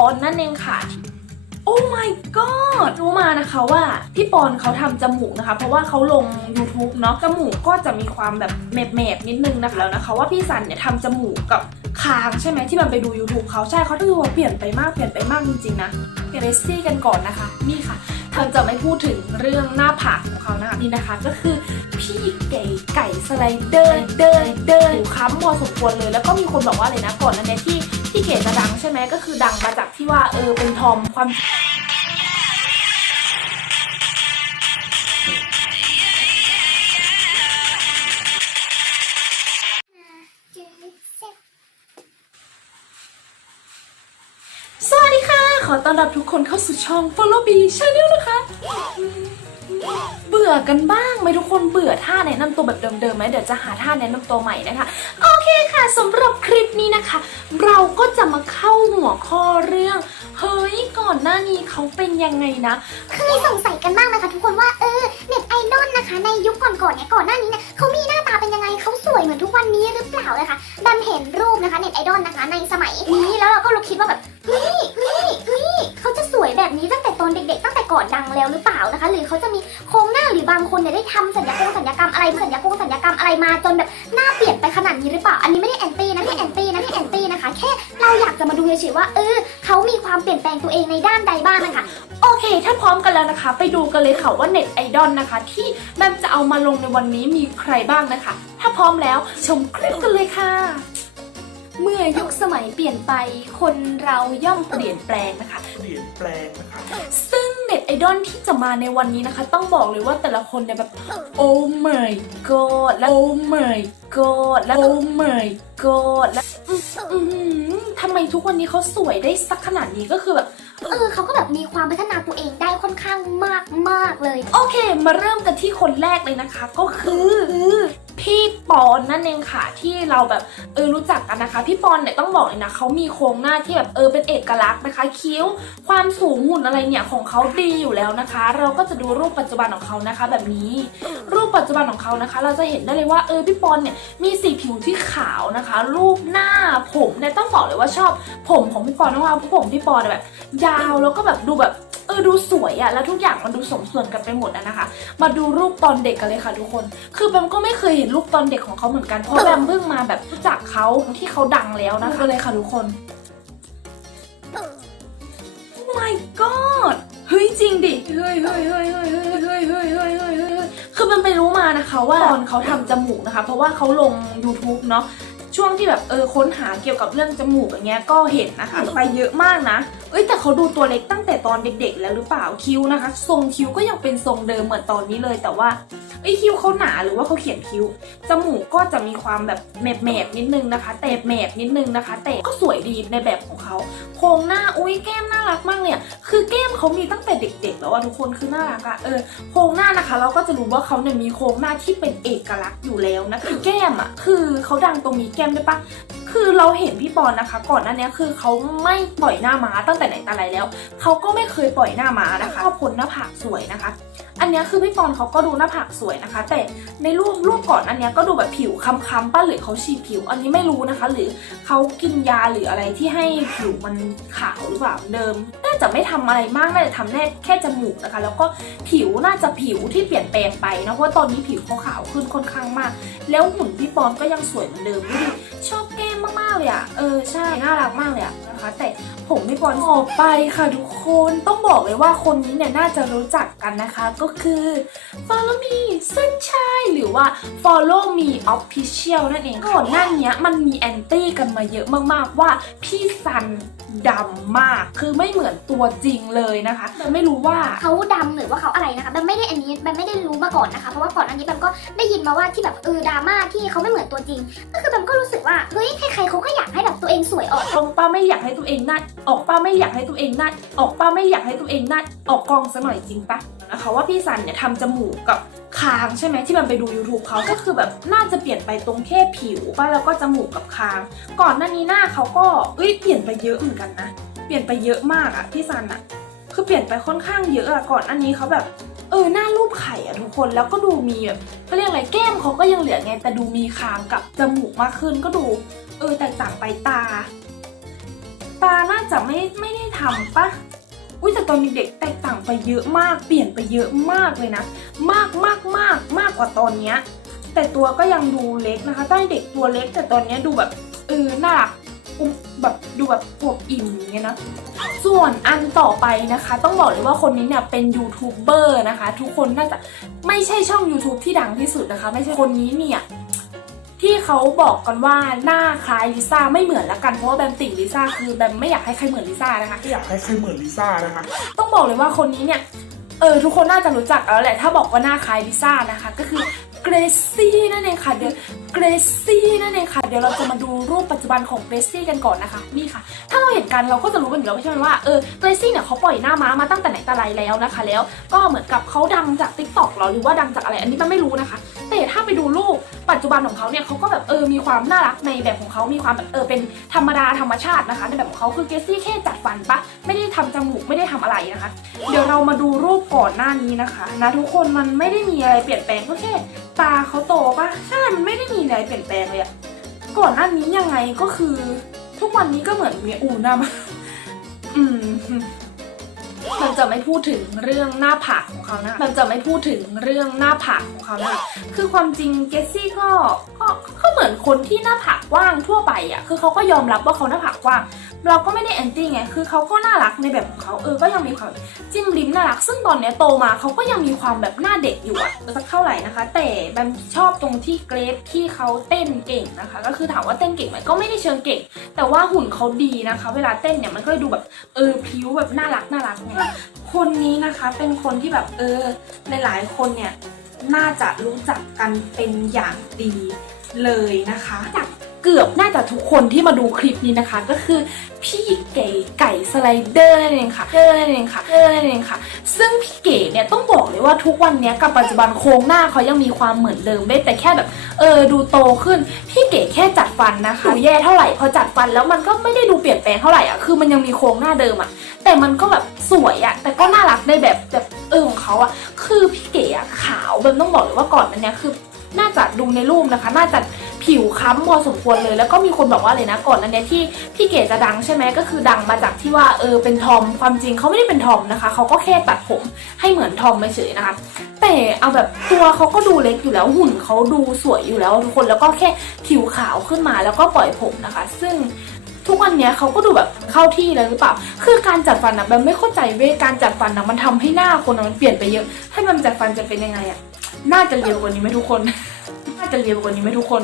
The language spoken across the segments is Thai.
อนนั่นเองค่ะโอ้ my god รู้มานะคะว่าพี่ปอนเขาทำจมูกนะคะ เพราะว่าเขาลง YouTube เนาะจมูกก็จะมีความแบบแมบๆนิดนึงนะคะแล้วนะคะ ว่าพี่สันเนี่ยทำจมูกกับ คางใช่ไหมที่มันไปดู YouTube เขาใช่เขาดูว่าเปลี่ยนไปมากเปลี่ยนไปมากจริงๆนะเปลี่ยนเลซี่กันก่อนนะคะนี่ค่ะเธอจะไม่พูดถึงเรื่องหน้าผากของเขานะคะนี่นะคะ ก็คือพี่ไก่ไก่สไลเดอร์เดินเดินหูค้ำพอสมควรเลย แล้วก็มีคนบอกว่าอะไรนะก่อนนั้นเนี่ยที่ที่เก๋จะดังใช่ไหมก็คือดังมาจากที่ว่าเออเป็นทอมความ อต้อนรับทุกคนเข้าสู่ช่อง Follow B Channel นะคะ เบื่อกันบ้างไหมทุกคนเบื่อท่าแนะนำตัวแบบเดิมๆไหมเดี๋ยวจะหาท่าแนะนำตัวใหม่นะคะ โอเคค่ะสำหรับคลิปนี้นะคะ เราก็จะมาเข้าหัวข้อเรื่อง เฮ้ยก่อนหน้านี้เขาเป็นยังไงนะ เคยสงสัยกันบ้างไหมคะทุกคนว่าเออเน็ตไอดอลนะคะ ในยุคก่อนๆเนี่ยก่อนหน้านี้เนี่ยเขามีหน้าตาเป็นยังไงเขาสวยเหมือนทุกวันนี้หรือเปล่านะคะแบมเห็นรูปนะคะเน็ตไอดอลนะคะ ในสมัยนี้แล้วเราก็รู้คิดว่าแบบ ด็กๆตั้งแต่ก่อนดังแล้วหรือเปล่านะคะ หรือเขาจะมีโครงหน้าหรือบางคนเนี่ยได้ทำสัญญกรรมสัญญกรรมอะไรสัญญกรรมสัญญกรรมอะไรมาจนแบบหน้าเปลี่ยนไปขนาดนี้หรือเปล่า อันนี้ไม่ได้แอนตี้นะไม่แอนตี้นะไม่แอนตี้นะคะ แค่เราอยากจะมาดูเฉยๆว่าเออเขามีความเปลี่ยนแปลงตัวเองในด้านใดบ้างนะคะโอเค ถ้าพร้อมกันแล้วนะคะ ไปดูกันเลยค่ะว่าเน็ตไอดอลนะคะ ที่แบมจะเอามาลงในวันนี้มีใครบ้างนะคะ ถ้าพร้อมแล้วชมคลิปกันเลยค่ะเมื่อยุคสมัยเปลี่ยนไปคนเราย่อมเปลี่ยนแปลงนะคะ เปลี่ยนแปลงนะครับซึ่งเน็ต ไอดอลที่จะมาในวันนี้นะคะ ต้องบอกเลยว่าแต่ละคนเนี่ยแบบ โอ้ my god และโอ้ my god และโอ้ my god และอื้ออื้อหือทำไมทุกวันนี้เขาสวยได้สักขนาดนี้ก็คือแบบเออเขาก็แบบมีความพัฒนาตัวเองได้ค่อนข้างมากมากๆเลย โอเค มาเริ่มกันที่คนแรกเลยนะคะ ก็คือ พี่ปอนนั่นเองค่ะที่เราแบบเออรู้จักกันนะคะ พี่ปอนเนี่ยต้องบอกเลยนะเขามีโครงหน้าที่แบบเออเป็นเอกลักษณ์นะคะ คิ้ว ความสูงหุ่นอะไรเนี่ยของเขาดีอยู่แล้วนะคะ เราก็จะดูรูปปัจจุบันของเขานะคะ แบบนี้รูปปัจจุบันของเขานะคะ เราจะเห็นได้เลยว่าเออพี่ปอนเนี่ยมีสีผิวที่ขาวนะคะ รูปหน้าผมเนี่ยต้องบอกเลยว่าชอบผมของพี่ปอนมากๆเพราะผมพี่ปอนเนี่ยแบบ ยาวแล้วก็แบบดูแบบเออดูสวยอะแล้วทุกอย่างมันดูสมส่วนกันไปหมดอะนะคะ มาดูรูปตอนเด็กกันเลยค่ะทุกคน คือแบมก็ไม่เคยเห็นรูปตอนเด็กของเขาเหมือนกัน เพราะแบมเพิ่งมาแบบรู้จักเขาที่เขาดังแล้วนะคะเลยค่ะทุกคน Oh my god เฮ้ยจริงดิเฮ้ยเฮ้ยเฮ้ยเฮ้ยเฮ้ยเฮ้ยเฮ้ยเฮ้ยเฮ้ยเฮ้ยคือมันไปรู้มานะคะว่าตอนเขาทำจมูกนะคะ เพราะว่าเขาลง YouTube เนาะ ช่วงที่แบบเออค้นหาเกี่ยวกับเรื่องจมูกอย่างเงี้ยก็เห็นนะคะไปเยอะมากนะ เอ้ยแต่เขาดูตัวเล็กตั้งแต่ตอนเด็กๆ แล้วหรือเปล่าคิ้วนะคะ ทรงคิ้วก็ยังเป็นทรงเดิมเหมือนตอนนี้เลยแต่ว่าไอ้ยคิ้วเขาหนาหรือว่าเขาเขียนคิ้ว จมูกก็จะมีความแบบแมบๆนิดนึงนะคะ แต่แมบนิดนึงนะคะ แต่ก็สวยดีในแบบของเขาโครงหน้าอุ้ยแก้มน่ารักมากเนี่ยคือแก้มเขามีตั้งแต่เด็กๆแล้วอะทุกคนคือน่ารักอะเออโครงหน้านะคะ เราก็จะรู้ว่าเขาเนี่ยมีโครงหน้าที่เป็นเอกลักษณ์อยู่แล้วนะคือแก้มอะคือเขาดังตรงมีแก้มได้ปะคือเราเห็นพี่ปอนนะคะ ก่อนหน้านี้คือเขาไม่ปล่อยหน้าม้าตั้งแต่ไหนแต่ไรแล้วเขาก็ไม่เคยปล่อยหน้าม้านะคะก็พ้นหน้าผากสวยนะคะ อันเนี้ยคือพี่ปอนเขาก็ดูหน้าผากสวยนะคะ แต่ในรูปรูปก่อนอันเนี้ยก็ดูแบบผิวค้ำๆป้าหรือเขาฉีดผิว อันนี้ไม่รู้นะคะ หรือเขากินยาหรืออะไรที่ให้ผิวมันขาวหรือเปล่าเดิมน่าจะไม่ทำอะไรมาก น่าจะทำแค่แค่จมูกนะคะ แล้วก็ผิวน่าจะผิวที่เปลี่ยนแปลงไปนะ เพราะว่าตอนนี้ผิวเขาขาวขึ้นค่อนข้างมาก แล้วหุ่นพี่ปอนก็ยังสวยเหมือนเดิมดูดิชอบแก้มมากๆเลยอะเออใช่น่ารักมากเลยอะนะคะ แต่ผมพี่ปอนออกไปค่ะทุกคนต้องบอกเลยว่าคนนี้เนี่ยน่าจะรู้จักกันนะคะก็คือ Follow me Sunshine หรือว่า Follow me Official นั่นเองก่อนหน้านี้มันมีแอนตี้กันมาเยอะมากๆว่าพี่ซันดำมาก คือไม่เหมือนตัวจริงเลยนะคะแต่ไม่รู้ว่าเขาดำหรือว่าเขาอะไรนะคะแบมไม่ได้อันนี้แบมไม่ได้รู้มาก่อนนะคะ เพราะว่าก่อนอันนี้แบมก็ได้ยินมาว่าที่แบบเออดราม่าที่เขาไม่เหมือนตัวจริง ก็คือแบมก็รู้สึกว่าเฮ้ยใครๆเขาก็อยากให้แบบตัวเองสวยออกตรงป้าไม่อยากให้ตัวเองหน้าออกป้าไม่อยากให้ตัวเองหน้าออกป้าไม่อยากให้ตัวเองหน้าออกกล้องซะหน่อยจริงปะนะคะว่าพี่ซันเนี่ยทำจมูกกับคางใช่ไหมที่มันไปดู YouTube เขาก็คือแบบน่าจะเปลี่ยนไปตรงแค่ผิวป้าแล้วก็จมูกกับคาง ก่อนหน้านี้หน้าเขาก็เอ้ยเปลี่ยนไปเยอะเหมือนกันนะ เปลี่ยนไปเยอะมากอะพี่ซันอะคือเปลี่ยนไปค่อนข้างเยอะอะก่อนอันนี้เขาแบบ เออหน้ารูปไข่อะทุกคนแล้วก็ดูมีแบบก็เรียกอะไรแก้มเขาก็ยังเหลือไง แต่ดูมีคางกับจมูกมากขึ้นก็ดู เออแตกต่างไปตา ตาน่าจะไม่ไม่ได้ทำปะอุ้ยแต่ตอนเด็กแตกต่างไปเยอะมาก เปลี่ยนไปเยอะมากเลยนะ มากมากมากมากกว่าตอนเนี้ยแต่ตัวก็ยังดูเล็กนะคะตอนเด็กตัวเล็กแต่ตอนเนี้ยดูแบบเออน่ารักอุ้ม แบบดูแบบอวบอิ่มอย่างเงี้ยนะ ส่วนอันต่อไปนะคะ ต้องบอกเลยว่าคนนี้เนี่ยเป็นยูทูบเบอร์นะคะ ทุกคนน่าจะไม่ใช่ช่อง YouTube ที่ดังที่สุดนะคะ ไม่ใช่คนนี้เนี่ยที่เขาบอกกันว่าหน้าคล้ายลิซ่าไม่เหมือนละกันเพราะว่าแบมติ่งลิซ่าคือแบมไม่อยากให้ใครเหมือนลิซ่านะคะไม่อยากให้ใครเหมือนลิซ่านะคะ ต้องบอกเลยว่าคนนี้เนี่ยเออทุกคนน่าจะรู้จักแล้วแหละถ้าบอกว่าหน้าคล้ายลิซ่านะคะ ก็คือเกรซี่นั่นเองค่ะเดี๋ยวเกรซี่นั่นเองค่ะเดี๋ยวเราจะมาดูรูปปัจจุบันของเกรซี่กันก่อนนะคะนี่ค่ะ ถ้าเราเห็นกันเราก็จะรู้กันอยู่แล้วใช่ไหมว่าเออเกรซี่เนี่ยเขาปล่อยหน้าม้ามาตั้งแต่ไหนแต่ไรแล้วนะคะ แล้วก็เหมือนกับเขาดังจากติ๊กต็อกหรอหรือว่าดังจากอะไร อันนี้มันไม่รู้นะคะ แต่ถ้าไปดูรูปปัจจุบันของเขาเนี่ยเขาก็แบบเออมีความน่ารักในแบบของเขามีความแบบเออเป็นธรรมดาธรรมชาตินะคะในแบบของเขาคือเกสซี่แค่จัดฟันปะไม่ได้ทำจมูกไม่ได้ทำอะไรนะคะ เดี๋ยวเรามาดูรูปก่อนหน้านี้นะคะนะทุกคนมันไม่ได้มีอะไรเปลี่ยนแปลงก็แค่ ตาเขาโตปะใช่ มันไม่ได้มีอะไรเปลี่ยนแปลงเลยอะก่อนหน้านี้ยังไงก็คือ ทุกวันนี้ก็เหมือนมีอูน้ามาอืม มันจะไม่พูดถึงเรื่องหน้าผากของเขานะ มันจะไม่พูดถึงเรื่องหน้าผากของเขานะ คือความจริงเกสซี่ก็ก็ก็เหมือนคนที่หน้าผากกว้างทั่วไปอะ คือเขาก็ยอมรับว่าเขาหน้าผากกว้าง เราก็ไม่ได้แอนตี้ไง คือเขาก็น่ารักในแบบของเขา เออ ก็ยังมีความจิ้มลิ้มน่ารัก ซึ่งตอนเนี้ยโตมาเขาก็ยังมีความแบบหน้าเด็กอยู่อะสักเท่าไหร่นะคะ แต่แบมชอบตรงที่เกรฟที่เขาเต้นเก่งนะคะ ก็คือถามว่าเต้นเก่งไหมก็ไม่ได้เชิงเก่ง แต่ว่าหุ่นเขาดีนะคะ เวลาเต้นเนี่ยมันก็เลยดูแบบเออผิวแบบน่ารักน่ารักไงคนนี้นะคะเป็นคนที่แบบเออหลายๆคนเนี่ยน่าจะรู้จักกันเป็นอย่างดีเลยนะคะจาก เกือบน่าจะทุกคนที่มาดูคลิปนี้นะคะ ก็คือพี่เก๋ไก่สไลเดอร์นั่นเองค่ะเดอร์นั่นเองค่ะเดอร์นั่นเองค่ะ ซึ่งพี่เก๋เนี่ยต้องบอกเลยว่าทุกวันนี้กับปัจจุบันโครงหน้าเขายังมีความเหมือนเดิมได้แต่แค่แบบเออดูโตขึ้นพี่เก๋แค่จัดฟันนะคะดูแย่เท่าไหร่พอจัดฟันแล้วมันก็ไม่ได้ดูเปลี่ยนแปลงเท่าไหร่อะคือมันยังมีโครงหน้าเดิมอะแต่มันก็แบบสวยอะแต่ก็น่ารักในแบบแบบเออของเขาอะคือพี่เก๋อะขาวเบิร์นต้องบอกเลยว่าก่อนนั้นเนี้ยคือน่าจะดูในรูปนะคะ น่าจะ ผิวค้ำพอสมควรเลย แล้วก็มีคนบอกว่าเลยนะก่อนนั้นเนี่ยที่พี่เก๋จะดังใช่ไหมก็คือดังมาจากที่ว่าเออเป็นทอมความจริงเขาไม่ได้เป็นทอมนะคะเขาก็แค่ตัดผมให้เหมือนทอมไปเฉยนะคะแต่เอาแบบตัวเขาก็ดูเล็กอยู่แล้วหุ่นเขาดูสวยอยู่แล้วทุกคนแล้วก็แค่ผิวขาวขึ้นมาแล้วก็ปล่อยผมนะคะ ซึ่งทุกวันเนี้ยเขาก็ดูแบบเข้าที่แล้วหรือเปล่า คือการจัดฟันอะแบบไม่เข้าใจเว้ยการจัดฟันอะมันทำให้หน้าคนมันเปลี่ยนไปเยอะ ให้มันจัดฟันจะเป็นยังไงอะน่าจะเร็วกว่านี้ไหมทุกคน น่าจะเร็วกว่านี้ไหมทุกคน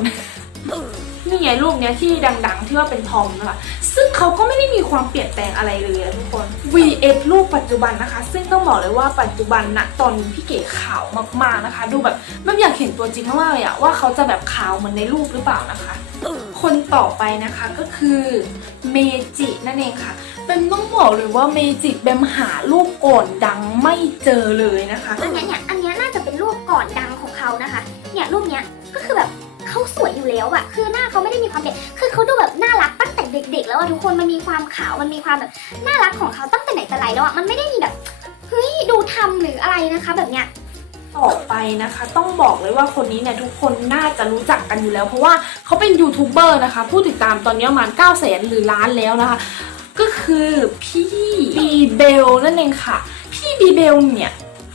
นี่ไงรูปเนี้ยที่ดังๆ ที่ว่าเป็นทอมนะคะซึ่งเขาก็ไม่ได้มีความเปลี่ยนแปลงอะไรเลยอะทุกคน VS รูปปัจจุบันนะคะ ซึ่งต้องบอกเลยว่าปัจจุบันณตอนนี้พี่เก๋ขาวมากๆนะคะ ดูแบบไม่อยากเห็นตัวจริงมากๆเลยอะว่าเขาจะแบบขาวเหมือนในรูปหรือเปล่านะคะ คนต่อไปนะคะก็คือเมจินั่นเองค่ะแบมต้องบอกเลยว่าเมจิแบมหารูปก่อนดังไม่เจอเลยนะคะ อันนี้เนี่ยอันนี้น่าจะเป็นรูปก่อนดังของเขานะคะ เนี่ยรูปเนี้ยก็คือแบบ เขาสวยอยู่แล้วอะคือหน้าเขาไม่ได้มีความเด็ก คือเขาดูแบบน่ารักตั้งแต่เด็ก ๆ แล้วอะทุกคนมันมีความขาวมันมีความแบบน่ารักของเขาตั้งแต่ไหนแต่ไรแล้วอะมันไม่ได้มีแบบเฮ้ยดูทำหรืออะไรนะคะ แบบเนี้ยต่อไปนะคะ ต้องบอกเลยว่าคนนี้เนี่ยทุกคนน่าจะรู้จักกันอยู่แล้ว เพราะว่าเขาเป็นยูทูบเบอร์นะคะ ผู้ติดตามตอนนี้ประมาณ9 0 0 0 0 0หรือล้านแล้วนะคะ ก็คือพี่บีเบลนั่นเองค่ะ พี่บีเบลเนี่ย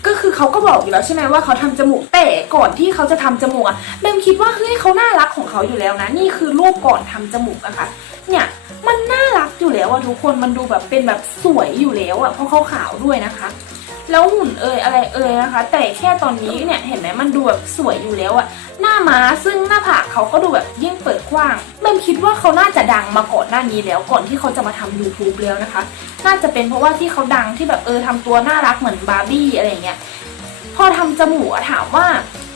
ก็คือเขาก็บอกอยู่แล้วใช่ไหมว่าเขาทำจมูกแต่ก่อนที่เขาจะทำจมูกอะเบมคิดว่าเฮ้ยเขาน่ารักของเขาอยู่แล้วนะ นี่คือรูปก่อนทำจมูกอะค่ะ เนี่ยมันน่ารักอยู่แล้วอะทุกคนมันดูแบบเป็นแบบสวยอยู่แล้วอะเพราะเขาขาวด้วยนะคะ แล้วหุ่นเอยอะไรเอยนะคะ แต่แค่ตอนนี้เนี่ยเห็นไหมมันดูแบบสวยอยู่แล้วอะหน้าม้าซึ่งหน้าผากเขาก็ดูแบบยิ่งเปิดกว้างเบมคิดว่าเขาน่าจะดังมาก่อนหน้านี้แล้วก่อนที่เขาจะมาทำ YouTube แล้วนะคะ น่าจะเป็นเพราะว่าที่เขาดังที่แบบเออทำตัวน่ารักเหมือนบาร์บี้อะไรเงี้ยพอทำจมูกถามว่า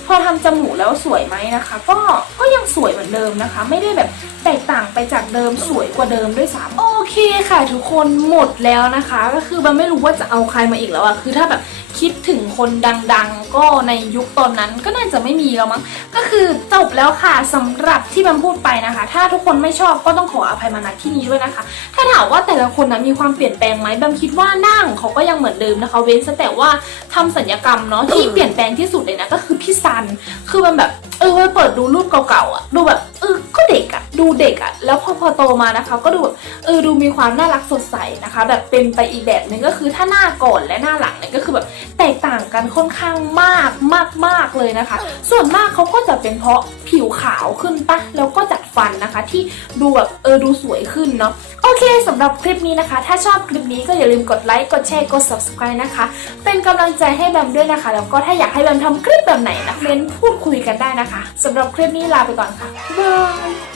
พอทำจมูกแล้วสวยไหมนะคะ ก็ก็ยังสวยเหมือนเดิมนะคะ ไม่ได้แบบแตกต่างไปจากเดิมสวยกว่าเดิมด้วยซ้ำโอเคค่ะทุกคนหมดแล้วนะคะ ก็คือมันไม่รู้ว่าจะเอาใครมาอีกแล้วอะคือถ้าแบบ คิดถึงคนดังๆ ก็ในยุคตอนนั้นก็น่าจะไม่มีแล้วมั้ง ก็คือจบแล้วค่ะสำหรับที่แบมพูดไปนะคะ ถ้าทุกคนไม่ชอบก็ต้องขออภัยมาณที่นี้ด้วยนะคะ ถ้าถามว่าแต่ละคนนะมีความเปลี่ยนแปลงไหมแบมคิดว่านั่งเขาก็ยังเหมือนเดิมนะคะ เว้นแต่ว่าทำสัญญกรรมเนาะที่เปลี่ยนแปลงที่สุดเลยนะก็คือพี่ซัน คือมันแบบ ออไปเปิดดูรูปเก่าๆอะ ดูแบบเออก็เด็กอะ ดูเด็กอะ แล้วพอพอโตมานะคะ ก็ดูแบบเออดูมีความน่ารักสดใสนะคะ แบบเป็นไปอีกแบบหนึ่งก็คือถ้าหน้าก่อนและหน้าหลังเนี่ยก็คือแบบแตกต่างกันค่อนข้างมากมากมากเลยนะคะ ส่วนมากเขาก็จะเป็นเพราะผิวขาวขึ้นปะแล้วก็จัดฟันนะคะ ที่ดูแบบเออดูสวยขึ้นเนาะ โอเคสำหรับคลิปนี้นะคะ ถ้าชอบคลิปนี้ก็อย่าลืมกดไลค์ กดแชร์ กด subscribe นะคะ เป็นกำลังใจให้แบมด้วยนะคะ แล้วก็ถ้าอยากให้แบมทำคลิปแบบไหนนะเม้นพูดคุยกันได้นะคะสำหรับคลิปนี้ลาไปก่อนค่ะบ๊ายบาย